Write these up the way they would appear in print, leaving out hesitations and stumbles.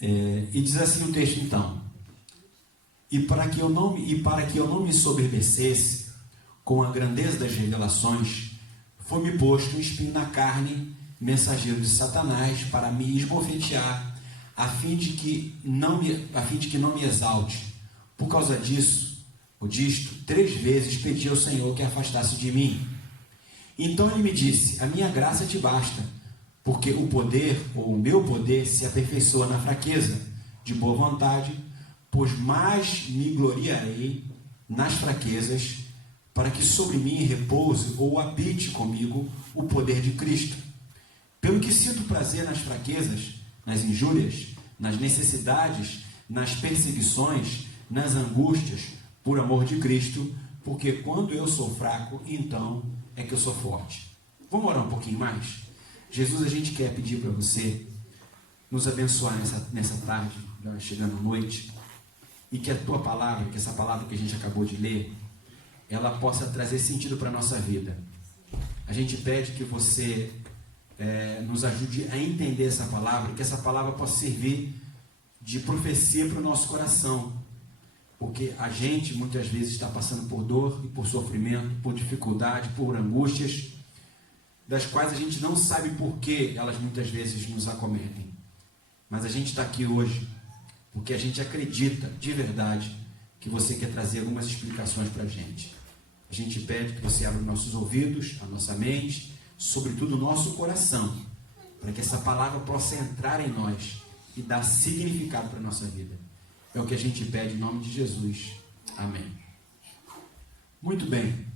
E diz assim o texto então: e para que eu não me soberbecesse com a grandeza das revelações, foi-me posto um espinho na carne, mensageiro de Satanás, para me esbofetear, a fim de que não me exalte. Por causa disto, 3 vezes pedi ao Senhor que afastasse de mim. Então ele me disse: a minha graça te basta, porque o meu poder se aperfeiçoa na fraqueza. De boa vontade, pois mais me gloriarei nas fraquezas, para que sobre mim repouse ou habite comigo o poder de Cristo. Pelo que sinto prazer nas fraquezas, nas injúrias, nas necessidades, nas perseguições, nas angústias, por amor de Cristo, porque quando eu sou fraco, então é que eu sou forte. Vamos orar um pouquinho mais? Jesus, a gente quer pedir para você nos abençoar nessa tarde, já chegando à noite, e que a tua palavra, que essa palavra que a gente acabou de ler, ela possa trazer sentido para a nossa vida. A gente pede que você nos ajude a entender essa palavra, que essa palavra possa servir de profecia para o nosso coração, porque a gente muitas vezes está passando por dor e por sofrimento, por dificuldade, por angústias, das quais a gente não sabe por que elas muitas vezes nos acometem. Mas a gente está aqui hoje porque a gente acredita de verdade que você quer trazer algumas explicações para a gente. A gente pede que você abra os nossos ouvidos, a nossa mente, sobretudo o nosso coração, para que essa palavra possa entrar em nós e dar significado para a nossa vida. É o que a gente pede em nome de Jesus. Amém. Muito bem.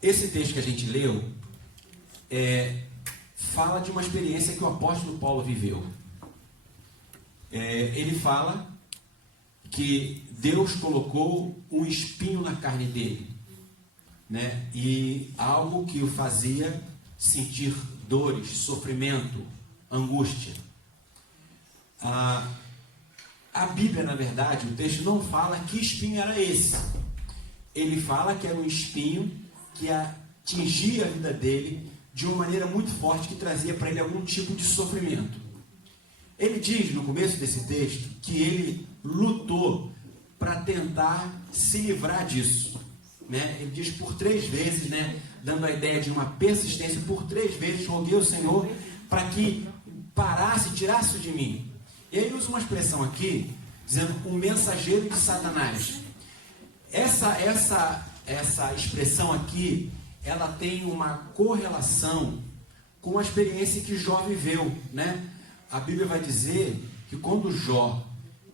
Esse texto que a gente leu fala de uma experiência que o apóstolo Paulo viveu. Ele fala que Deus colocou um espinho na carne dele, né? E algo que o fazia sentir dores, sofrimento, angústia. A Bíblia, na verdade, o texto não fala que espinho era esse. Ele fala que era um espinho que atingia a vida dele de uma maneira muito forte, que trazia para ele algum tipo de sofrimento. Ele diz no começo desse texto que ele lutou para tentar se livrar disso, né? Ele diz por 3 vezes, né, dando a ideia de uma persistência, por 3 vezes roguei ao Senhor para que parasse, tirasse de mim. E aí ele usa uma expressão aqui, dizendo um mensageiro de Satanás. Essa expressão aqui, ela tem uma correlação com a experiência que Jó viveu, né? A Bíblia vai dizer que quando Jó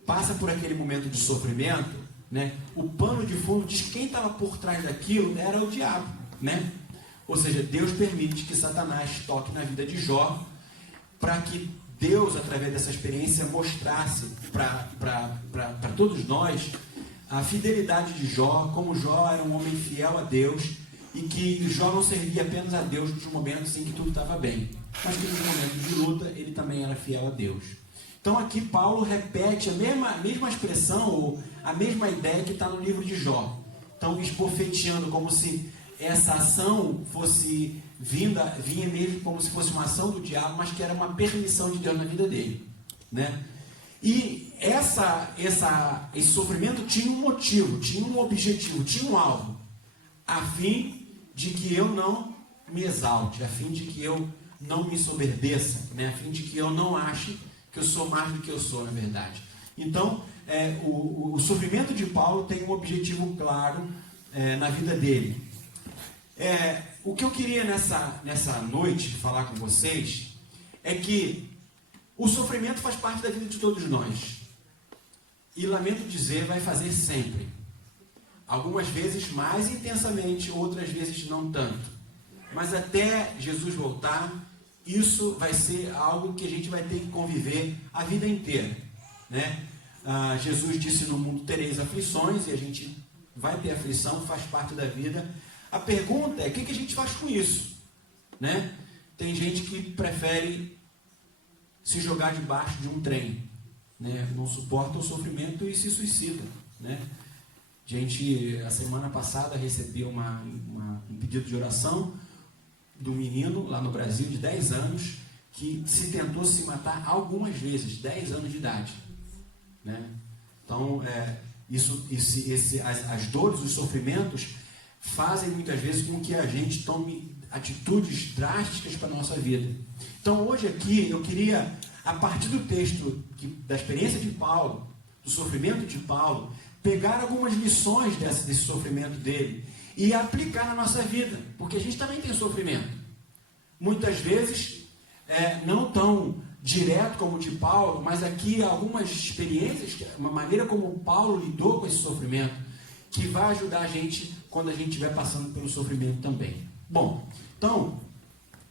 passa por aquele momento de sofrimento, né, o pano de fundo diz que quem estava por trás daquilo era o diabo, né? Ou seja, Deus permite que Satanás toque na vida de Jó, para que Deus, através dessa experiência, mostrasse para todos nós a fidelidade de Jó, como Jó era um homem fiel a Deus, e que Jó não servia apenas a Deus nos momentos em que tudo estava bem, mas que nos momentos de luta ele também era fiel a Deus. Então aqui Paulo repete a mesma expressão, ou a mesma ideia que está no livro de Jó. Então esbofeteando, como se essa ação vinha mesmo como se fosse uma ação do diabo, mas que era uma permissão de Deus na vida dele, né? E esse sofrimento tinha um motivo, tinha um objetivo, tinha um alvo, a fim de que eu não me exalte, a fim de que eu não me soberbeça, né? A fim de que eu não ache que eu sou mais do que eu sou, na verdade. Então, o sofrimento de Paulo tem um objetivo claro na vida dele. O que eu queria nessa noite falar com vocês é que o sofrimento faz parte da vida de todos nós. E, lamento dizer, vai fazer sempre. Algumas vezes mais intensamente, outras vezes não tanto. Mas até Jesus voltar, isso vai ser algo que a gente vai ter que conviver a vida inteira, né? Jesus disse: no mundo tereis aflições, e a gente vai ter aflição, faz parte da vida. A pergunta é: o que a gente faz com isso, né? Tem gente que prefere se jogar debaixo de um trem, né? Não suporta o sofrimento e se suicida, né? A semana passada, recebeu um pedido de oração de um menino lá no Brasil de 10 anos, que se tentou se matar algumas vezes, 10 anos de idade, né? Então, as dores, os sofrimentos fazem muitas vezes com que a gente tome atitudes drásticas para a nossa vida. Então, hoje aqui, eu queria, a partir do texto, da experiência de Paulo, do sofrimento de Paulo, pegar algumas lições desse sofrimento dele e aplicar na nossa vida, porque a gente também tem sofrimento. Muitas vezes, não tão direto como o de Paulo, mas aqui algumas experiências, uma maneira como Paulo lidou com esse sofrimento, que vai ajudar a gente quando a gente estiver passando pelo sofrimento também. Bom, então,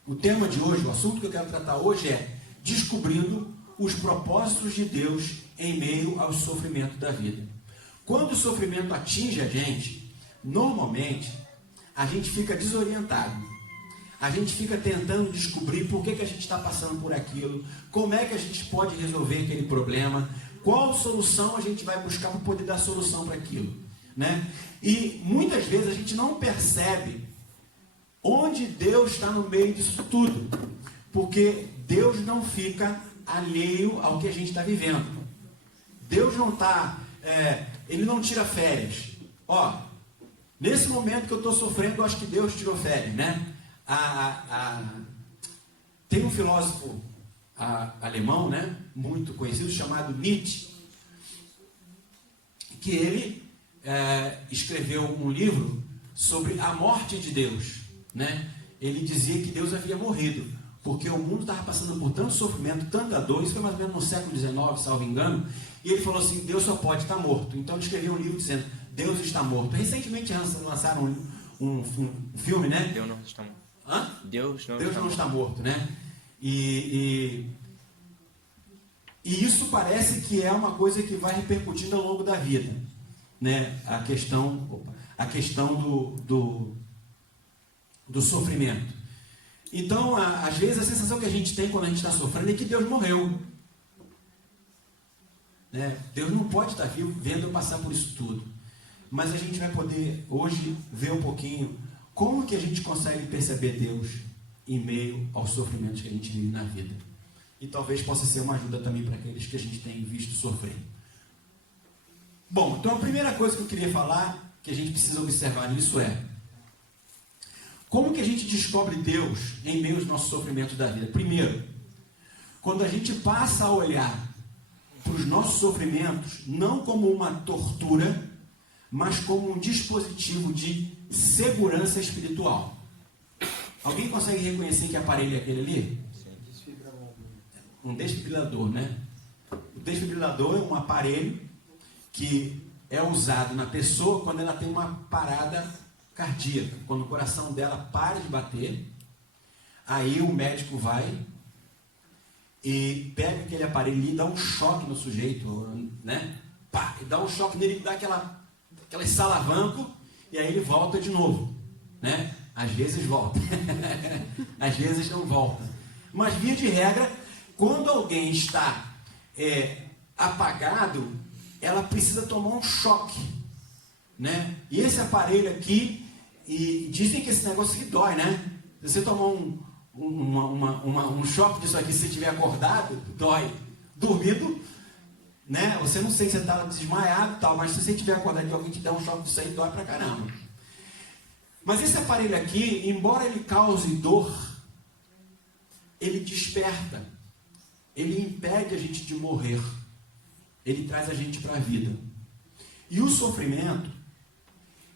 o tema de hoje, o assunto que eu quero tratar hoje é descobrindo os propósitos de Deus em meio ao sofrimento da vida. Quando o sofrimento atinge a gente, normalmente, a gente fica desorientado. A gente fica tentando descobrir por que a gente está passando por aquilo, como é que a gente pode resolver aquele problema, qual solução a gente vai buscar para poder dar solução para aquilo, né? E muitas vezes a gente não percebe onde Deus está no meio disso tudo, porque Deus não fica alheio ao que a gente está vivendo. Deus não está, Ele não tira férias. Ó, nesse momento que eu estou sofrendo, eu acho que Deus tirou férias, né? Tem um filósofo alemão, né, muito conhecido, chamado Nietzsche, que ele escreveu um livro sobre a morte de Deus, né? Ele dizia que Deus havia morrido, porque o mundo estava passando por tanto sofrimento, tanta dor. Isso foi mais ou menos no século XIX, salvo engano, e ele falou assim: Deus só pode estar morto. Então ele escreveu um livro dizendo: Deus está morto. Recentemente lançaram um filme, né? Deus não está morto. Hã? Deus não está morto, né? E isso parece que é uma coisa que vai repercutindo ao longo da vida, né? A questão do sofrimento. Então, às vezes, a sensação que a gente tem quando a gente está sofrendo é que Deus morreu, né? Deus não pode estar vivo vendo eu passar por isso tudo. Mas a gente vai poder hoje ver um pouquinho como que a gente consegue perceber Deus em meio aos sofrimentos que a gente vive na vida. E talvez possa ser uma ajuda também para aqueles que a gente tem visto sofrer. Bom, então a primeira coisa que eu queria falar, que a gente precisa observar nisso é: como que a gente descobre Deus em meio aos nossos sofrimentos da vida? Primeiro, quando a gente passa a olhar para os nossos sofrimentos não como uma tortura, mas como um dispositivo de segurança espiritual. Alguém consegue reconhecer que aparelho é aquele ali? Um desfibrilador, né? O desfibrilador é um aparelho que é usado na pessoa quando ela tem uma parada cardíaca, quando o coração dela para de bater. Aí o médico vai e pega aquele aparelho e dá um choque no sujeito, né? Pá, e dá um choque nele, dá aquela salavanco, e aí ele volta de novo, né? Às vezes volta, às vezes não volta. Mas, via de regra, quando alguém está apagado, ela precisa tomar um choque, né? E esse aparelho aqui, e dizem que esse negócio aqui dói, né? Se você tomar um choque disso aqui, se você estiver acordado, dói. Dormindo, né? Você não sei se você está desmaiado e tal, mas se você estiver acordado e alguém te der um choque disso aí, dói pra caramba. Mas esse aparelho aqui, embora ele cause dor, ele desperta, ele impede a gente de morrer, ele traz a gente para a vida. E o sofrimento,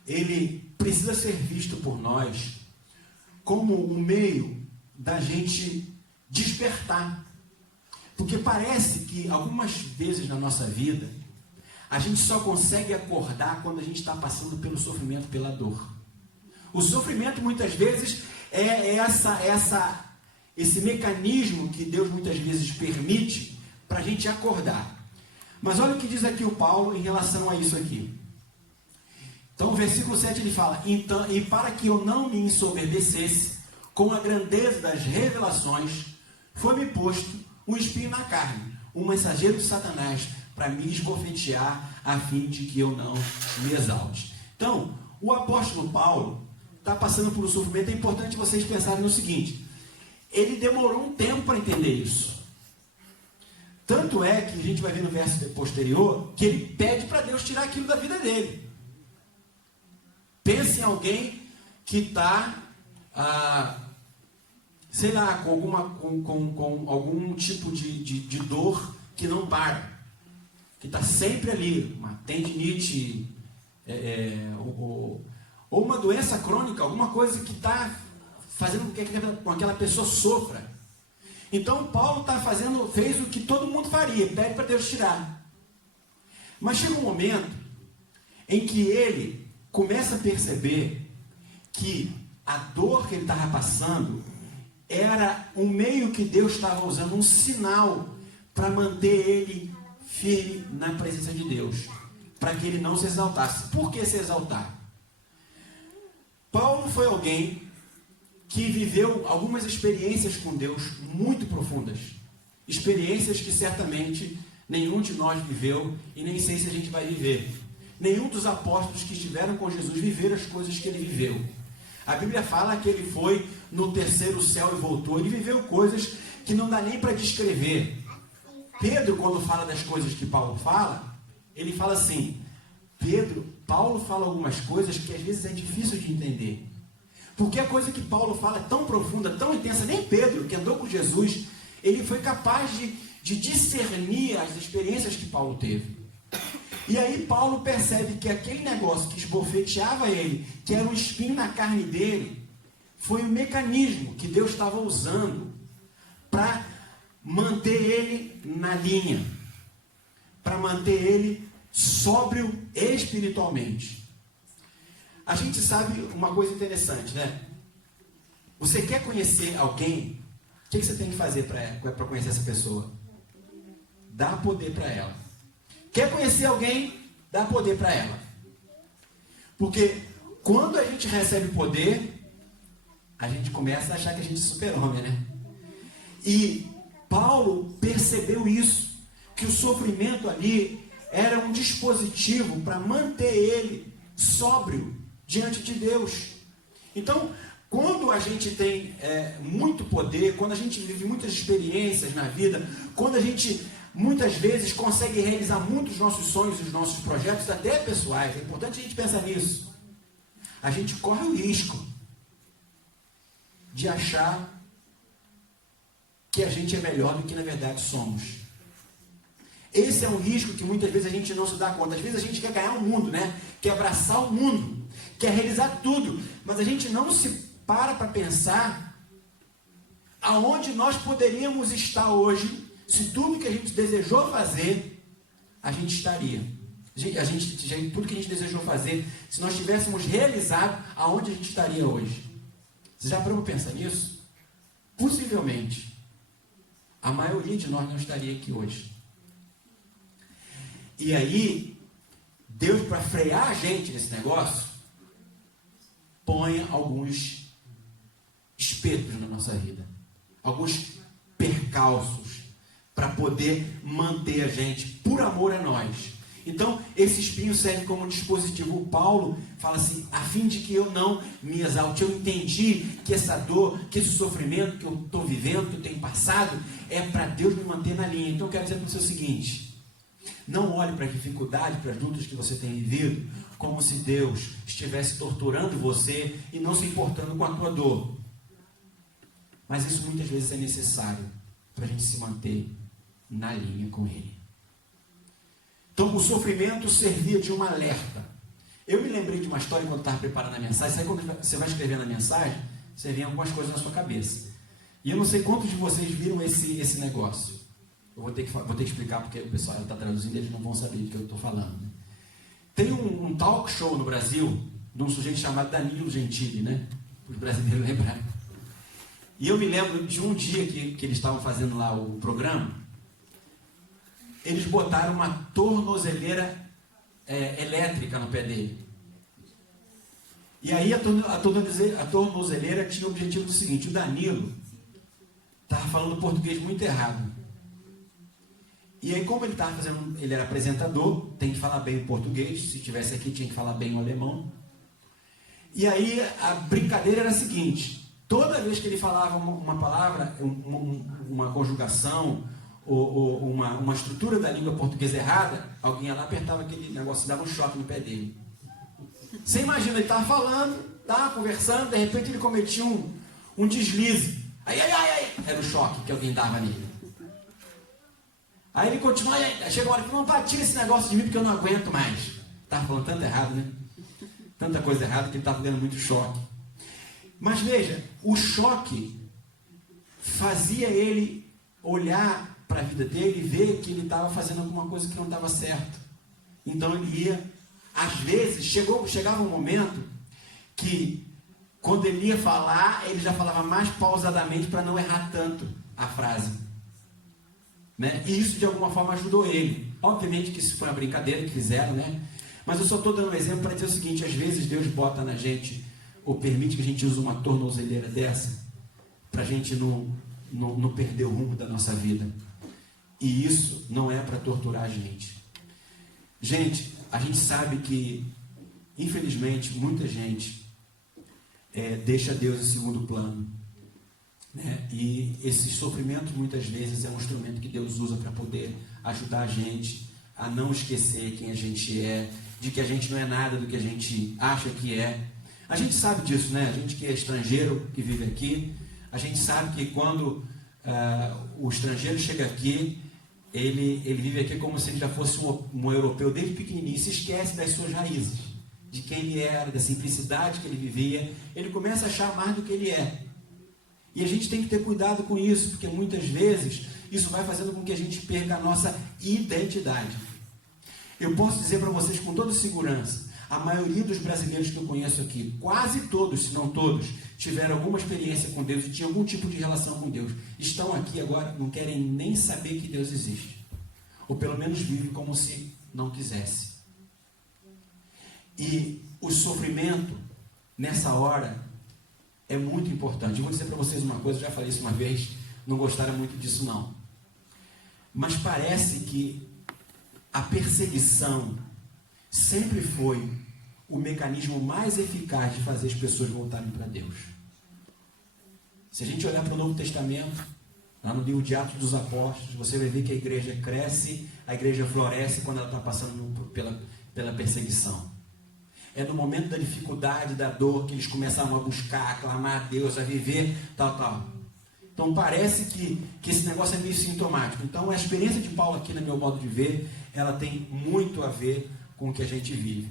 ele precisa ser visto por nós como um meio da gente despertar. Porque parece que algumas vezes na nossa vida, a gente só consegue acordar quando a gente está passando pelo sofrimento, pela dor. O sofrimento muitas vezes é esse mecanismo que Deus muitas vezes permite para a gente acordar. Mas olha o que diz aqui o Paulo em relação a isso aqui. Então o versículo 7 ele fala: então, e para que eu não me ensoberbecesse com a grandeza das revelações, foi-me posto um espinho na carne, um mensageiro de Satanás, para me esbofetear, a fim de que eu não me exalte. Então, o apóstolo Paulo está passando por um sofrimento. É importante vocês pensarem no seguinte: ele demorou um tempo para entender isso. Tanto é que a gente vai ver no verso posterior que ele pede para Deus tirar aquilo da vida dele. Pense em alguém que está, sei lá, com algum tipo de dor que não para, que está sempre ali, uma tendinite, ou uma doença crônica, alguma coisa que está fazendo com que aquela pessoa sofra. Então Paulo fez o que todo mundo faria, pede para Deus tirar. Mas chega um momento em que ele começa a perceber que a dor que ele estava passando era um meio que Deus estava usando, um sinal para manter ele firme na presença de Deus, para que ele não se exaltasse. Por que se exaltar? Paulo foi alguém que viveu algumas experiências com Deus muito profundas. Experiências que certamente nenhum de nós viveu e nem sei se a gente vai viver. Nenhum dos apóstolos que estiveram com Jesus viveram as coisas que ele viveu. A Bíblia fala que ele foi no terceiro céu e voltou. Ele viveu coisas que não dá nem para descrever. Pedro, quando fala das coisas que Paulo fala, ele fala assim, Paulo fala algumas coisas que às vezes é difícil de entender. Porque a coisa que Paulo fala é tão profunda, tão intensa, nem Pedro, que andou com Jesus, ele foi capaz de discernir as experiências que Paulo teve. E aí Paulo percebe que aquele negócio que esbofeteava ele, que era um espinho na carne dele, foi um mecanismo que Deus estava usando para manter ele na linha, para manter ele sóbrio espiritualmente. A gente sabe uma coisa interessante, né? Você quer conhecer alguém, o que você tem que fazer para conhecer essa pessoa? Dá poder para ela. Quer conhecer alguém? Dá poder para ela. Porque quando a gente recebe poder, a gente começa a achar que a gente é super-homem, né? E Paulo percebeu isso, que o sofrimento ali era um dispositivo para manter ele sóbrio diante de Deus. Então, quando a gente tem muito poder, quando a gente vive muitas experiências na vida, quando a gente muitas vezes consegue realizar muitos nossos sonhos e os nossos projetos, até pessoais, é importante a gente pensar nisso. A gente corre o risco de achar que a gente é melhor do que na verdade somos. Esse é um risco que muitas vezes a gente não se dá conta. Às vezes a gente quer ganhar o mundo, né? Quer abraçar o mundo, quer realizar tudo, mas a gente não se para pensar aonde nós poderíamos estar hoje se tudo que a gente desejou fazer, a gente estaria. Tudo que a gente desejou fazer, se nós tivéssemos realizado, aonde a gente estaria hoje? Você já parou para pensar nisso? Possivelmente, a maioria de nós não estaria aqui hoje. E aí, Deus, para frear a gente nesse negócio, põe alguns espetos na nossa vida, alguns percalços, para poder manter a gente, por amor a nós. Então, esse espinho serve como dispositivo. O Paulo fala assim, a fim de que eu não me exalte. Eu entendi que essa dor, que esse sofrimento que eu estou vivendo, que eu tenho passado, é para Deus me manter na linha. Então, eu quero dizer para você o seguinte, não olhe para a dificuldade, para as lutas que você tem vivido, como se Deus estivesse torturando você e não se importando com a tua dor. Mas isso muitas vezes é necessário para a gente se manter na linha com Ele. Então, o sofrimento servia de um alerta. Eu me lembrei de uma história quando estava preparando a mensagem. Sabe quando você vai escrevendo a mensagem, você vê algumas coisas na sua cabeça. E eu não sei quantos de vocês viram esse negócio. Eu vou ter que explicar porque o pessoal está traduzindo, eles não vão saber do que eu estou falando. Tem um talk show no Brasil de um sujeito chamado Danilo Gentili, né? Para os brasileiros lembrarem. E eu me lembro de um dia que eles estavam fazendo lá o programa, eles botaram uma tornozeleira elétrica no pé dele. E aí a tornozeleira tinha o objetivo do seguinte, o Danilo estava falando português muito errado. E aí, como ele estava fazendo, ele era apresentador, tem que falar bem o português, se estivesse aqui tinha que falar bem o alemão. E aí a brincadeira era a seguinte, Toda vez que ele falava uma palavra, uma conjugação, ou uma estrutura da língua portuguesa errada, alguém ia lá, apertava aquele negócio, dava um choque no pé dele. Você imagina, ele estava falando, estava conversando, de repente ele cometia um deslize. Aí, era o choque que alguém dava nele. Aí ele continua, aí chega uma hora que não, tira esse negócio de mim porque eu não aguento mais. Estava falando tanto errado, né? Tanta coisa errada que ele estava dando muito choque. Mas veja, o choque fazia ele olhar para a vida dele e ver que ele estava fazendo alguma coisa que não estava certo. Então ele ia, às vezes, chegava um momento que, quando ele ia falar, ele já falava mais pausadamente para não errar tanto a frase. Né? E isso de alguma forma ajudou ele. Obviamente que isso foi uma brincadeira que fizeram, né? Mas eu só estou dando um exemplo para dizer o seguinte: às vezes Deus bota na gente, ou permite que a gente use uma tornozeleira dessa, para a gente não perder o rumo da nossa vida. E isso não é para torturar a gente. Gente, a gente sabe que, infelizmente, muita gente deixa Deus em segundo plano. Né? E esse sofrimento, muitas vezes, é um instrumento que Deus usa para poder ajudar a gente a não esquecer quem a gente é, de que a gente não é nada do que a gente acha que é. A gente sabe disso, né? A gente que é estrangeiro, que vive aqui, a gente sabe que quando o estrangeiro chega aqui, ele vive aqui como se ele já fosse um europeu desde pequenininho, se esquece das suas raízes, de quem ele era, da simplicidade que ele vivia. Ele começa a achar mais do que ele é. E a gente tem que ter cuidado com isso, porque muitas vezes isso vai fazendo com que a gente perca a nossa identidade. Eu posso dizer para vocês com toda segurança, a maioria dos brasileiros que eu conheço aqui, quase todos, se não todos, tiveram alguma experiência com Deus e tinham algum tipo de relação com Deus. Estão aqui agora, não querem nem saber que Deus existe. Ou pelo menos vivem como se não quisesse. E o sofrimento, nessa hora, é muito importante. Eu vou dizer para vocês uma coisa, eu já falei isso uma vez, não gostaram muito disso não. Mas parece que a perseguição sempre foi o mecanismo mais eficaz de fazer as pessoas voltarem para Deus. Se a gente olhar para o Novo Testamento, lá no livro de Atos dos Apóstolos, você vai ver que a igreja cresce, a igreja floresce quando ela está passando pela perseguição. É no momento da dificuldade, da dor, que eles começavam a buscar, a clamar a Deus, a viver, tal. Então parece que esse negócio é meio sintomático. Então a experiência de Paulo aqui, no meu modo de ver, ela tem muito a ver com o que a gente vive.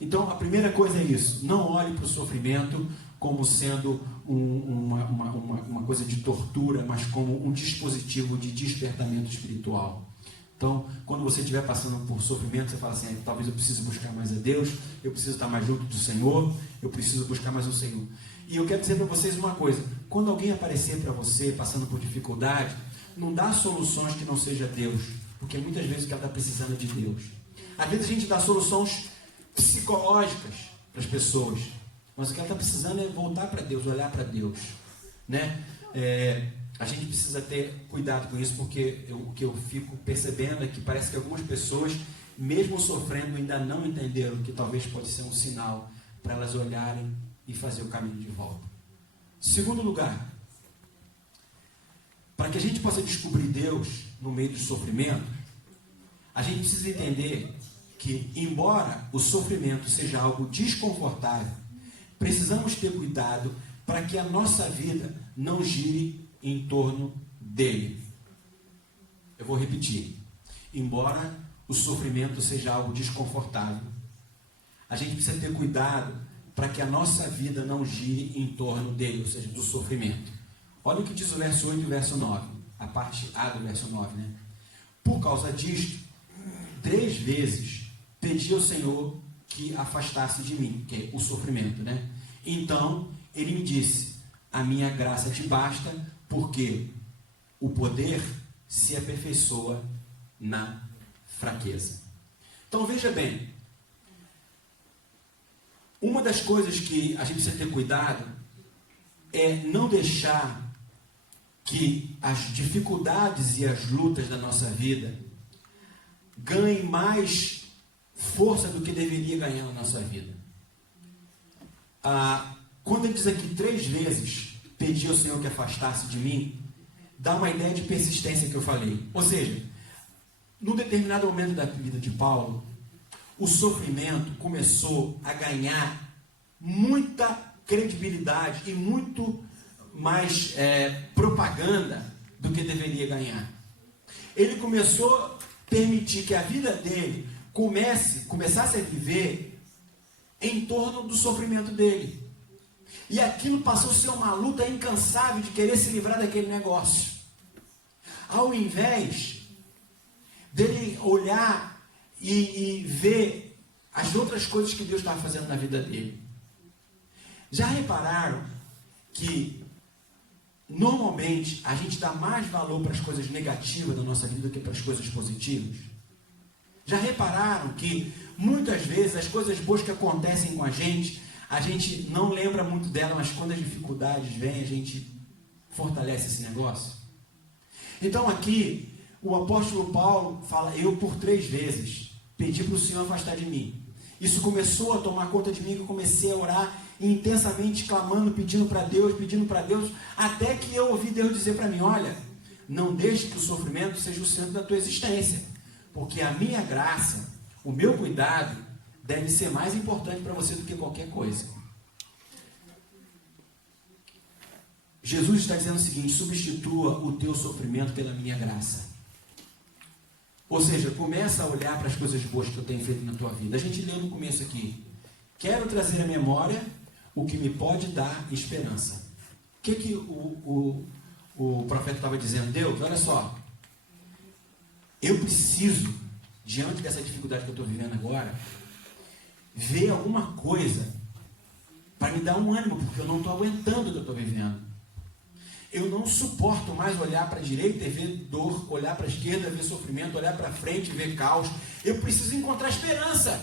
Então a primeira coisa é isso: não olhe para o sofrimento como sendo uma coisa de tortura, mas como um dispositivo de despertamento espiritual. Então, quando você estiver passando por sofrimento, você fala assim: talvez eu precise buscar mais a Deus, eu preciso estar mais junto do Senhor, eu preciso buscar mais o Senhor. E eu quero dizer para vocês uma coisa: quando alguém aparecer para você passando por dificuldade, não dá soluções que não seja Deus, porque muitas vezes o que ela está precisando é de Deus. Às vezes a gente dá soluções psicológicas para as pessoas, mas o que ela está precisando é voltar para Deus, olhar para Deus, né? A gente precisa ter cuidado com isso, porque o que eu fico percebendo é que parece que algumas pessoas, mesmo sofrendo, ainda não entenderam que talvez pode ser um sinal para elas olharem e fazer o caminho de volta. Segundo lugar, para que a gente possa descobrir Deus no meio do sofrimento, a gente precisa entender que, embora o sofrimento seja algo desconfortável, precisamos ter cuidado para que a nossa vida não gire em torno dele. Eu vou repetir. Embora o sofrimento seja algo desconfortável, a gente precisa ter cuidado para que a nossa vida não gire em torno dele, ou seja, do sofrimento. Olha o que diz o verso 8 e o verso 9, a parte A do verso 9, né? Por causa disto, 3 vezes pedi ao Senhor que afastasse de mim, que é o sofrimento, né? Então, ele me disse: a minha graça te basta, porque o poder se aperfeiçoa na fraqueza. Então veja bem, uma das coisas que a gente precisa ter cuidado é não deixar que as dificuldades e as lutas da nossa vida ganhem mais força do que deveria ganhar na nossa vida. Quando ele diz aqui 3 vezes pedi ao Senhor que afastasse de mim, dá uma ideia de persistência que eu falei. Ou seja, num determinado momento da vida de Paulo, o sofrimento começou a ganhar muita credibilidade e muito mais propaganda do que deveria ganhar. Ele começou a permitir que a vida dele começasse a viver em torno do sofrimento dele. E aquilo passou a ser uma luta incansável de querer se livrar daquele negócio. Ao invés dele olhar e ver as outras coisas que Deus estava fazendo na vida dele. Já repararam que normalmente a gente dá mais valor para as coisas negativas da nossa vida do que para as coisas positivas? Já repararam que muitas vezes as coisas boas que acontecem com a gente não lembra muito dela, mas quando as dificuldades vêm, a gente fortalece esse negócio? Então aqui, o apóstolo Paulo fala, eu por 3 vezes pedi para o Senhor afastar de mim. Isso começou a tomar conta de mim, que eu comecei a orar intensamente, clamando, pedindo para Deus, até que eu ouvi Deus dizer para mim, olha, não deixe que o sofrimento seja o centro da tua existência, porque a minha graça, o meu cuidado, deve ser mais importante para você do que qualquer coisa. Jesus está dizendo o seguinte, substitua o teu sofrimento pela minha graça. Ou seja, começa a olhar para as coisas boas que eu tenho feito na tua vida. A gente leu no começo aqui, quero trazer à memória o que me pode dar esperança. O que o profeta estava dizendo? Deus, olha só, eu preciso, diante dessa dificuldade que eu estou vivendo agora, ver alguma coisa para me dar um ânimo, porque eu não estou aguentando o que eu estou vivendo. Eu não suporto mais olhar para a direita e ver dor, olhar para a esquerda e ver sofrimento, olhar para frente e ver caos. Eu preciso encontrar esperança.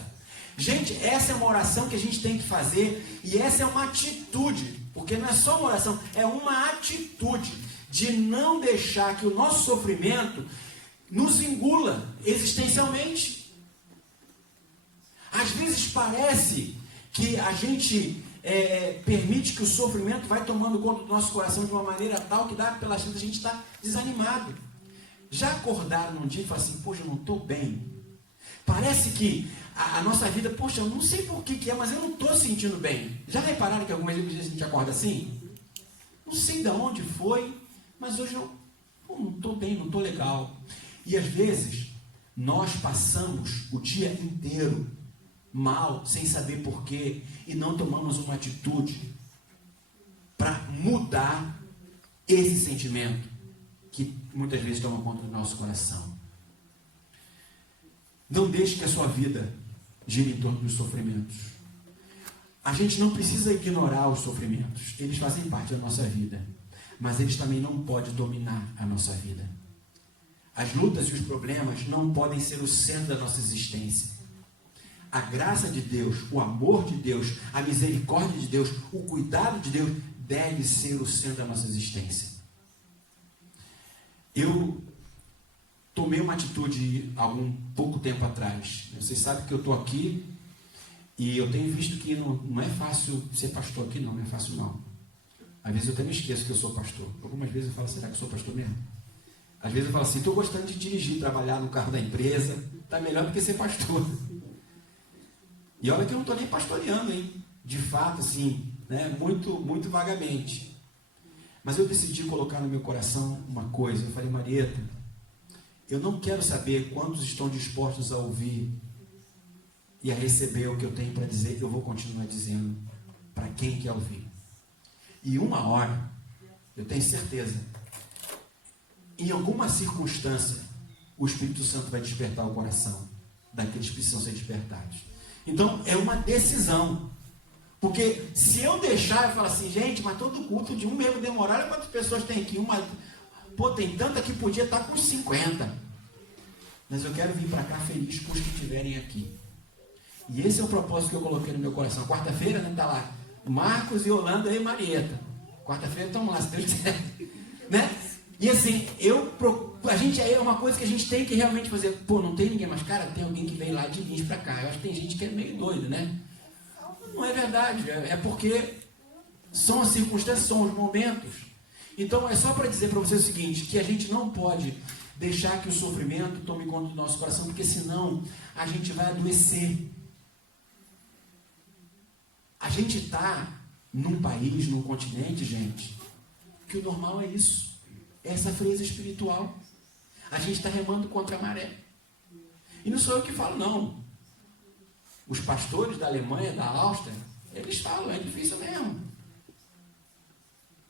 Gente, essa é uma oração que a gente tem que fazer, e essa é uma atitude, porque não é só uma oração, é uma atitude de não deixar que o nosso sofrimento nos engula existencialmente. Às vezes parece que a gente permite que o sofrimento vai tomando conta do nosso coração de uma maneira tal que dá pela gente, a gente está desanimado. Já acordaram num dia e falaram assim, poxa, eu não estou bem. Parece que a nossa vida, poxa, eu não sei por que é, mas eu não estou sentindo bem. Já repararam que algumas vezes a gente acorda assim? Não sei de onde foi, mas hoje eu não estou bem, não estou legal. E às vezes nós passamos o dia inteiro mal, sem saber porquê, e não tomamos uma atitude para mudar esse sentimento que muitas vezes toma conta do nosso coração. Não deixe que a sua vida gire em torno dos sofrimentos. A gente não precisa ignorar os sofrimentos, eles fazem parte da nossa vida, mas eles também não podem dominar a nossa vida. As lutas e os problemas não podem ser o centro da nossa existência. A graça de Deus, o amor de Deus, a misericórdia de Deus, o cuidado de Deus deve ser o centro da nossa existência. Eu tomei uma atitude há pouco tempo atrás. Vocês sabem que eu estou aqui e eu tenho visto que não é fácil ser pastor aqui, não é fácil não. Às vezes eu até me esqueço que eu sou pastor. Algumas vezes eu falo, será que eu sou pastor mesmo? Às vezes eu falo assim, estou gostando de dirigir, trabalhar no carro da empresa, está melhor do que ser pastor. E olha que eu não estou nem pastoreando, hein? De fato, assim, né? Muito vagamente. Mas eu decidi colocar no meu coração uma coisa. Eu falei, Marieta, eu não quero saber quantos estão dispostos a ouvir e a receber o que eu tenho para dizer. Eu vou continuar dizendo para quem quer ouvir. E uma hora, eu tenho certeza, em alguma circunstância, o Espírito Santo vai despertar o coração daqueles que precisam ser despertados. Então, é uma decisão. Porque se eu deixar, eu falo assim, gente, mas todo culto de um mesmo demorar, olha quantas pessoas tem aqui. Tem tanta que podia estar com 50. Mas eu quero vir para cá feliz com os que estiverem aqui. E esse é o propósito que eu coloquei no meu coração. Quarta-feira, né, tá lá Marcos e Holanda e Marieta. Quarta-feira estamos lá, se Deus quiser. Né? E assim, a gente é uma coisa que a gente tem que realmente fazer. Pô, não tem ninguém, mas cara, tem alguém que vem lá de Lins para cá. Eu acho que tem gente que é meio doido, né? Não é verdade, é porque São as circunstâncias, são os momentos. Então é só para dizer para você o seguinte, que a gente não pode deixar que o sofrimento tome conta do nosso coração, porque senão a gente vai adoecer. A gente está num país, num continente, gente, que o normal é isso. Essa frieza espiritual. A gente está remando contra a maré. E não sou eu que falo, não. Os pastores da Alemanha, da Áustria, eles falam, é difícil mesmo.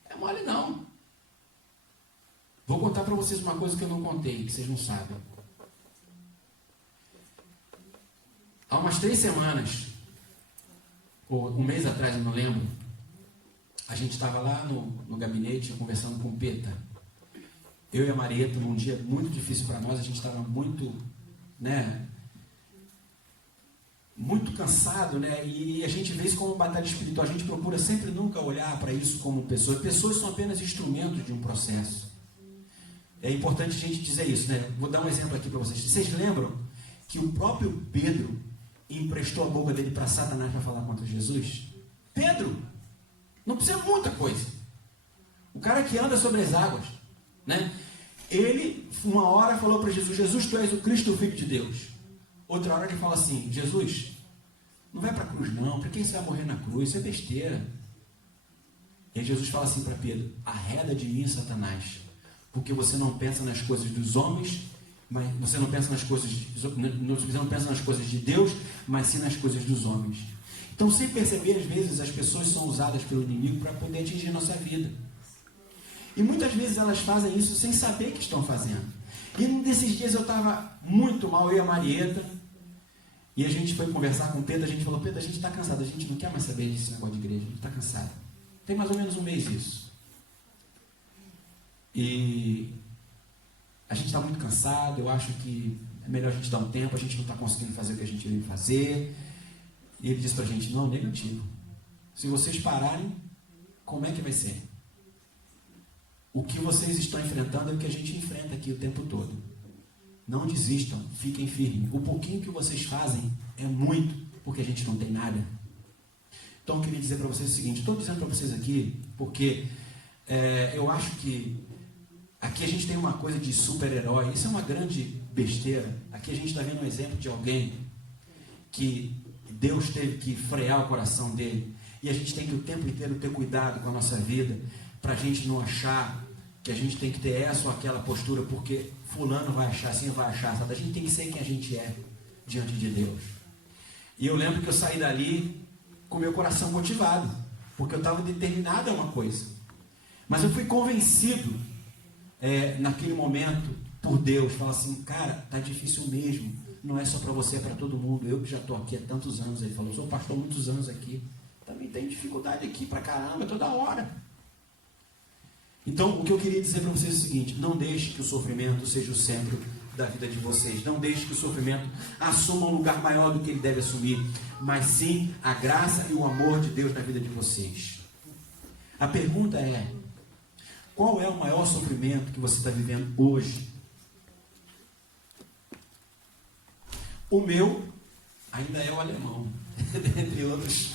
É mole não. Vou contar para vocês uma coisa que eu não contei, que vocês não sabem. Há umas 3 semanas, ou um mês atrás, eu não lembro, a gente estava lá no gabinete conversando com o Peta. Eu e a Marieta, num dia muito difícil para nós, a gente estava muito, muito cansado, e a gente vê isso como batalha espiritual. A gente procura sempre nunca olhar para isso como pessoas. Pessoas são apenas instrumentos de um processo. É importante a gente dizer isso, Vou dar um exemplo aqui para vocês. Vocês lembram que o próprio Pedro emprestou a boca dele para Satanás para falar contra Jesus? Pedro, não precisa muita coisa. O cara que anda sobre as águas, Ele, uma hora, falou para Jesus: Jesus, tu és o Cristo, o Filho de Deus. Outra hora ele fala assim: Jesus, não vai para a cruz não, para quem você vai morrer na cruz? Isso é besteira. E aí Jesus fala assim para Pedro: arreda de mim, Satanás, porque você não pensa nas coisas dos homens, mas você não pensa nas coisas, você não pensa nas coisas de Deus, mas sim nas coisas dos homens. Então, sem perceber, às vezes as pessoas são usadas pelo inimigo para poder atingir a nossa vida. E muitas vezes elas fazem isso sem saber que estão fazendo. E nesses dias eu estava muito mal, eu e a Marieta, e a gente foi conversar com o Pedro. A gente falou: Pedro, a gente está cansado, a gente não quer mais saber desse negócio de igreja, a gente está cansado. Tem mais ou menos um mês isso. E a gente está muito cansado, eu acho que é melhor a gente dar um tempo, a gente não está conseguindo fazer o que a gente veio fazer. E ele disse para a gente: não, negativo. Se vocês pararem, como é que vai ser? O que vocês estão enfrentando é o que a gente enfrenta aqui o tempo todo. Não desistam, fiquem firmes. O pouquinho que vocês fazem é muito, porque a gente não tem nada. Então eu queria dizer para vocês o seguinte: estou dizendo para vocês aqui, porque eu acho que aqui a gente tem uma coisa de super-herói. Isso é uma grande besteira. Aqui a gente está vendo um exemplo de alguém que Deus teve que frear o coração dele. E a gente tem que o tempo inteiro ter cuidado com a nossa vida, para a gente não achar que a gente tem que ter essa ou aquela postura, porque fulano vai achar assim, vai achar, sabe? A gente tem que ser quem a gente é diante de Deus. E eu lembro que eu saí dali com meu coração motivado, porque eu estava determinado a uma coisa. Mas eu fui convencido naquele momento por Deus. Falar assim: cara, tá difícil mesmo, não é só para você, é para todo mundo. Eu que já estou aqui há tantos anos. Ele falou: sou pastor há muitos anos aqui, também tenho dificuldade aqui pra caramba, toda hora. Então, o que eu queria dizer para vocês é o seguinte: não deixe que o sofrimento seja o centro da vida de vocês. Não deixe que o sofrimento assuma um lugar maior do que ele deve assumir, mas sim a graça e o amor de Deus na vida de vocês. A pergunta é: qual é o maior sofrimento que você está vivendo hoje? O meu ainda é o alemão, entre outros.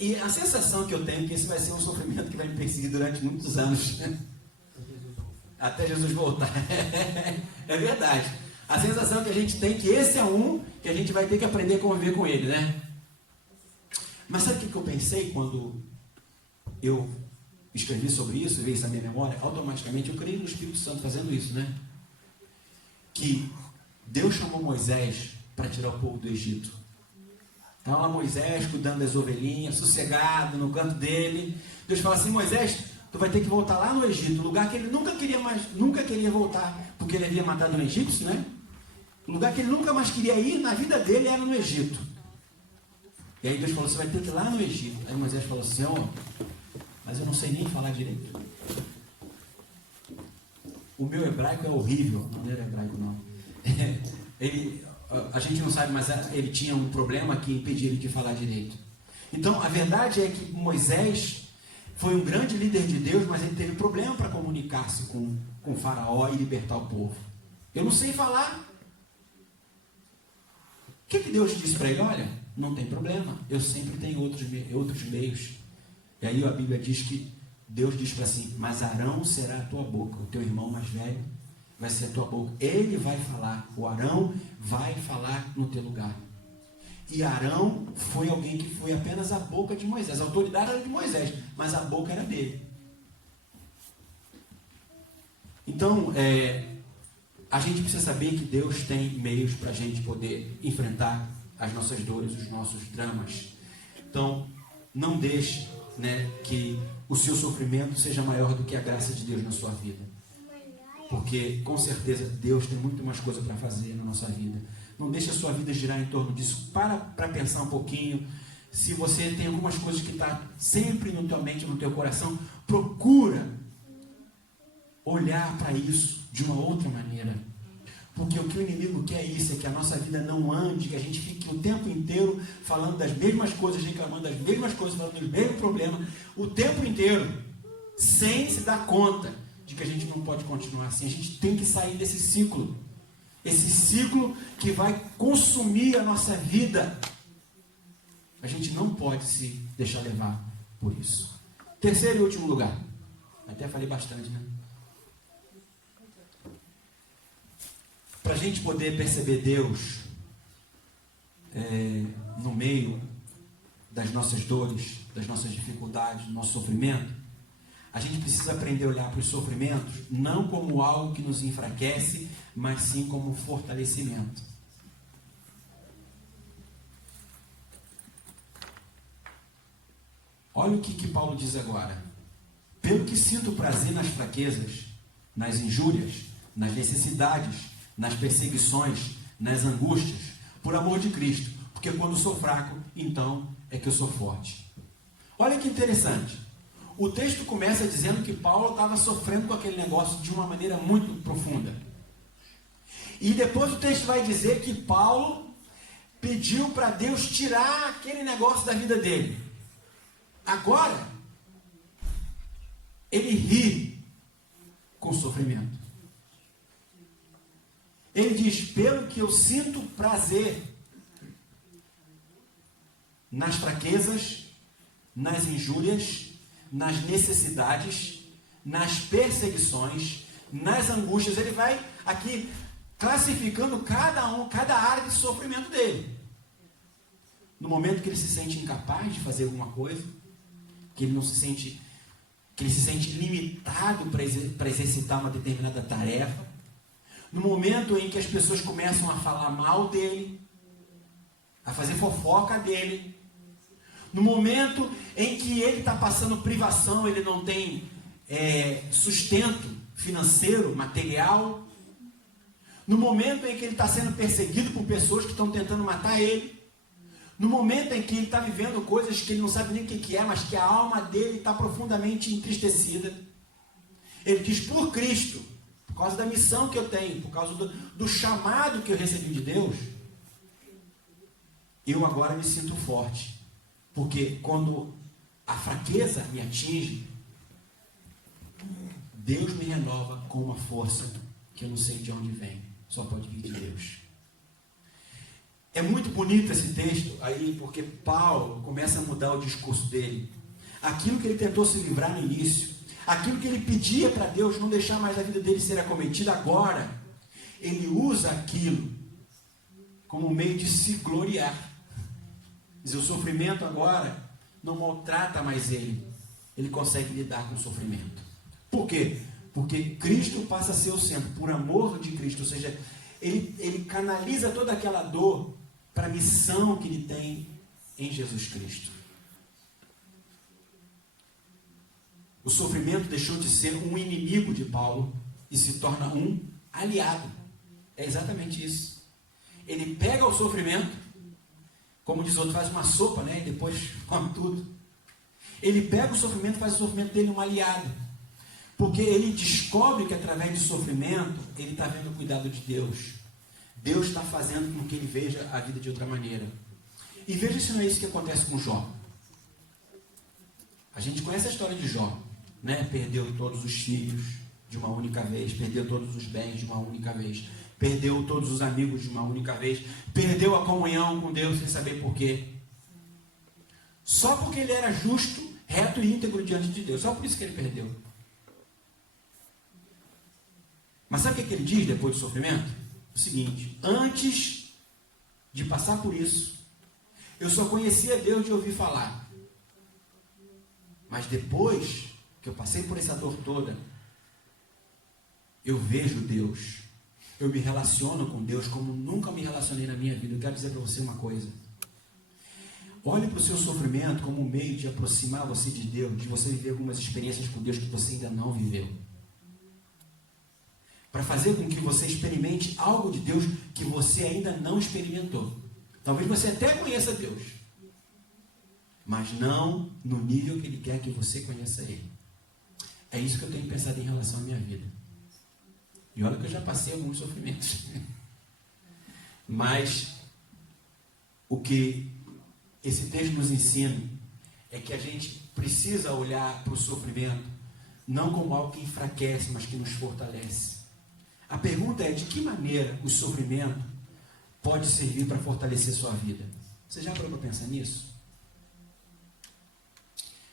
E a sensação que eu tenho é que esse vai ser um sofrimento que vai me perseguir durante muitos anos. Até Jesus voltar. É verdade. A sensação que a gente tem é que esse é um que a gente vai ter que aprender a conviver com ele, Mas sabe o que eu pensei quando eu escrevi sobre isso, veio isso à minha memória? Automaticamente eu creio no Espírito Santo fazendo isso, Que Deus chamou Moisés para tirar o povo do Egito. Então lá Moisés cuidando das ovelhinhas, sossegado no canto dele. Deus fala assim: Moisés, tu vai ter que voltar lá no Egito, lugar que ele nunca queria voltar, porque ele havia matado um egípcio, O lugar que ele nunca mais queria ir na vida dele era no Egito. E aí Deus falou: você vai ter que ir lá no Egito. Aí Moisés falou assim: mas eu não sei nem falar direito. O meu hebraico é horrível. Não era hebraico não. A gente não sabe, mas ele tinha um problema que impedia ele de falar direito. Então, a verdade é que Moisés foi um grande líder de Deus, mas ele teve problema para comunicar-se com o faraó e libertar o povo. Eu não sei falar. O que Deus disse para ele? Olha, não tem problema, eu sempre tenho outros meios. E aí a Bíblia diz que Deus diz para assim, mas Arão será a tua boca, o teu irmão mais velho vai ser a tua boca. Ele vai falar, o Arão vai falar no teu lugar. E Arão foi alguém que foi apenas a boca de Moisés. A autoridade era de Moisés, mas a boca era dele. Então, a gente precisa saber que Deus tem meios para a gente poder enfrentar as nossas dores, os nossos dramas. Então, não deixe, né, que o seu sofrimento seja maior do que a graça de Deus na sua vida. Porque, com certeza, Deus tem muito mais coisa para fazer na nossa vida. Não deixe a sua vida girar em torno disso. Para pensar um pouquinho. Se você tem algumas coisas que estão sempre na tua mente, no teu coração, procura olhar para isso de uma outra maneira. Porque o que o inimigo quer é isso, é que a nossa vida não ande, que a gente fique o tempo inteiro falando das mesmas coisas, reclamando das mesmas coisas, falando dos mesmos problemas, o tempo inteiro, sem se dar conta de que a gente não pode continuar assim. A gente tem que sair desse ciclo. Esse ciclo que vai consumir a nossa vida. A gente não pode se deixar levar por isso. Terceiro e último lugar. Até falei bastante, né? Para a gente poder perceber Deus no meio das nossas dores, das nossas dificuldades, do nosso sofrimento, a gente precisa aprender a olhar para os sofrimentos não como algo que nos enfraquece, mas sim como um fortalecimento. Olha o que Paulo diz agora. Pelo que sinto prazer nas fraquezas, nas injúrias, nas necessidades, nas perseguições, nas angústias, por amor de Cristo, porque quando sou fraco, então é que eu sou forte. Olha que interessante. O texto começa dizendo que Paulo estava sofrendo com aquele negócio de uma maneira muito profunda. E depois o texto vai dizer que Paulo pediu para Deus tirar aquele negócio da vida dele. Agora, ele ri com o sofrimento. Ele diz, pelo que eu sinto prazer nas fraquezas, nas injúrias, nas necessidades, nas perseguições, nas angústias. Ele vai aqui classificando cada área de sofrimento dele. No momento que ele se sente incapaz de fazer alguma coisa, que ele se sente limitado para exercitar uma determinada tarefa, no momento em que as pessoas começam a falar mal dele, a fazer fofoca dele, no momento em que ele está passando privação, ele não tem sustento financeiro, material, no momento em que ele está sendo perseguido por pessoas que estão tentando matar ele, no momento em que ele está vivendo coisas que ele não sabe nem o que é, mas que a alma dele está profundamente entristecida, ele diz, por Cristo, por causa da missão que eu tenho, por causa do chamado que eu recebi de Deus, eu agora me sinto forte. Porque quando a fraqueza me atinge, Deus me renova com uma força que eu não sei de onde vem. Só pode vir de Deus. É muito bonito esse texto aí, porque Paulo começa a mudar o discurso dele. Aquilo que ele tentou se livrar no início, aquilo que ele pedia para Deus não deixar mais a vida dele ser acometida, agora ele usa aquilo como meio de se gloriar. Dizer, o sofrimento agora não maltrata mais ele. Ele consegue lidar com o sofrimento. Por quê? Porque Cristo passa a ser o centro, por amor de Cristo. Ou seja, ele canaliza toda aquela dor para a missão que ele tem em Jesus Cristo. O sofrimento deixou de ser um inimigo de Paulo e se torna um aliado. É exatamente isso. Ele pega o sofrimento, como diz outro, faz uma sopa, né? E depois come tudo. Ele pega o sofrimento e faz o sofrimento dele um aliado. Porque ele descobre que através do sofrimento, ele está vendo o cuidado de Deus. Deus está fazendo com que ele veja a vida de outra maneira. E veja se não é isso que acontece com Jó. A gente conhece a história de Jó, né? Perdeu todos os filhos de uma única vez, perdeu todos os bens de uma única vez, perdeu todos os amigos de uma única vez, perdeu a comunhão com Deus sem saber por quê. Só porque ele era justo, reto e íntegro diante de Deus. Só por isso que ele perdeu. Mas sabe o que ele diz depois do sofrimento? O seguinte: antes de passar por isso, eu só conhecia Deus de ouvir falar. Mas depois que eu passei por essa dor toda, eu vejo Deus. Eu me relaciono com Deus como nunca me relacionei na minha vida. Eu quero dizer para você uma coisa. Olhe para o seu sofrimento como um meio de aproximar você de Deus, de você viver algumas experiências com Deus que você ainda não viveu. Para fazer com que você experimente algo de Deus que você ainda não experimentou. Talvez você até conheça Deus, mas não no nível que Ele quer que você conheça Ele. É isso que eu tenho pensado em relação à minha vida. E olha que eu já passei alguns sofrimentos. Mas o que esse texto nos ensina é que a gente precisa olhar para o sofrimento não como algo que enfraquece, mas que nos fortalece. A pergunta é: de que maneira o sofrimento pode servir para fortalecer sua vida? Você já parou para pensar nisso?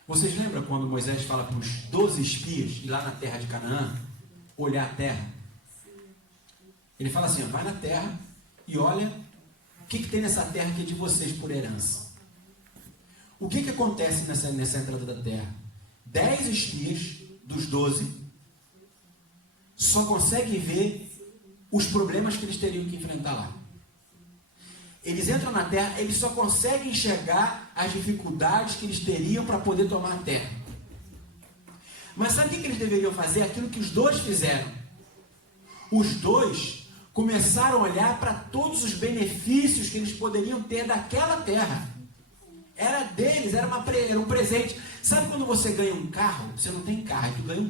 Vocês lembram quando Moisés fala para os 12 espias ir lá na terra de Canaã, olhar a terra? Ele fala assim: vai na terra e olha o que tem nessa terra que é de vocês por herança. O que acontece nessa entrada da terra? 10 espias dos 12 só conseguem ver os problemas que eles teriam que enfrentar lá. Eles entram na terra, eles só conseguem enxergar as dificuldades que eles teriam para poder tomar a terra. Mas sabe o que eles deveriam fazer? Aquilo que os dois fizeram. Os dois começaram a olhar para todos os benefícios que eles poderiam ter daquela terra. Era deles, era um presente. Sabe quando você ganha um carro? Você não tem carro, tu ganha um